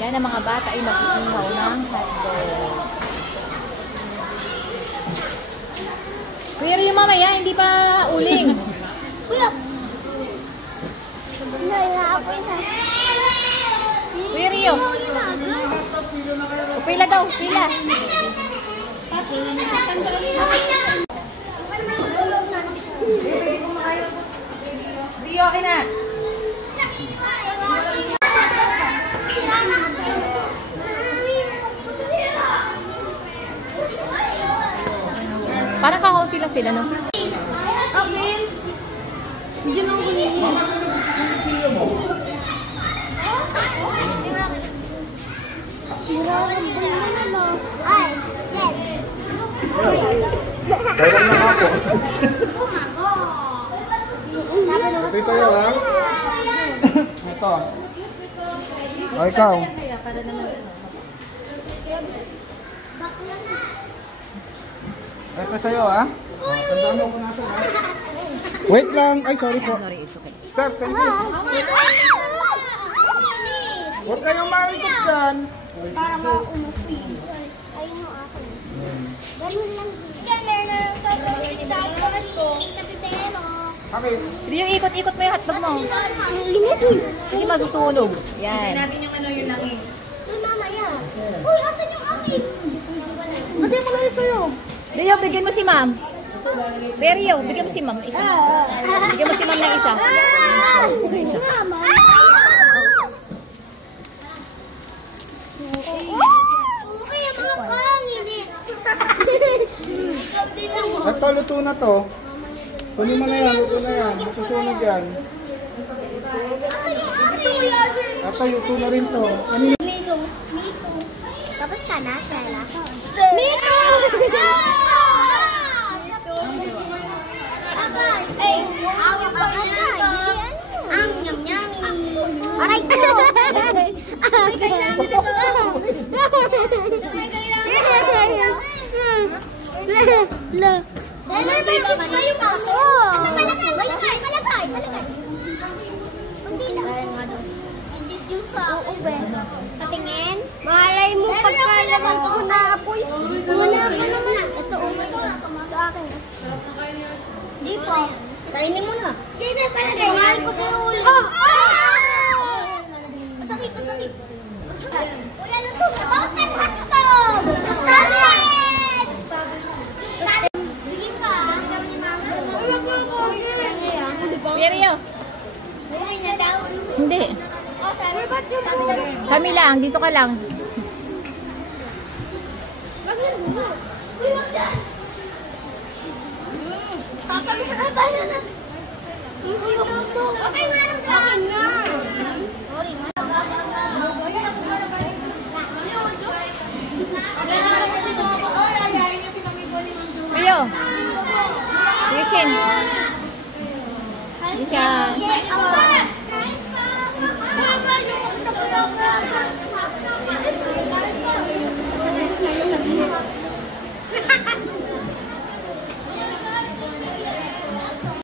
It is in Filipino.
Yan ang mga bata ay mag-iihaw ng hotdog. Pero yung mamaya, hindi pa uling. Kuya Rio. Pila daw, pila. Rio, okay na. Parang kakaunti lang sila, no? Okay. Hindi mo ko niya. Ay, yes. Kaya lang ako. Ito yung sayo, ha? Ito. O, ikaw. Ito sa'yo, ha? Tandaan mo kung nasa, ha? Wait lang. Ay, sorry po. Sorry, it's okay. Sir, thank you. Huwag kayong maikot dyan. Para maumupi. Ayun yung akin. Ganun lang. Yan, meron na gagawin sa akin ko. Pero... Okay. Rio, ikot-ikot mo yung hotdog mo. Ang limit eh. Hindi masusunog. Yan. natin yung ano yung langis. Uy, mamaya. Uy, asan yung akin? Lagyan mo na yun sa'yo. Rio, bigyan mo si ma'am. Rio, bigyan mo si ma'am. Isa. Bigyan mo si ma'am ng isa. Isa. Okay, mga pangin. Ito, luto na to. Kunin mo na yan, luto na yan. Masusunog yan. Asan yung akin? Ito, luto na rin to. Ano yun? Mito. Tapos ka na, Kayla? Mito! Ay, ang yum-yummy. Aray ko! Kailangan na to. May cheese pa yung ako. Malagay. Hindi na. May cheese yung sa ako. Patingin. Malay mo pagkalaman ko na apoy. Wala ka naman. Ito sa akin. Di po. Kainin mo na. Hindi na palagay. Mahal ko si Rulo. Sakit. Uy, ano to? About that hotdog! Stop it! Sige pa. Hanggang ni Mama. Rio. Uy, na daw. Hindi. Kami lang, dito ka lang. Uy, wag dyan. Tatalihan na tayo na. Okay, meron ka. Akin na. Sorry, Rio. Rio, Shin. Rio.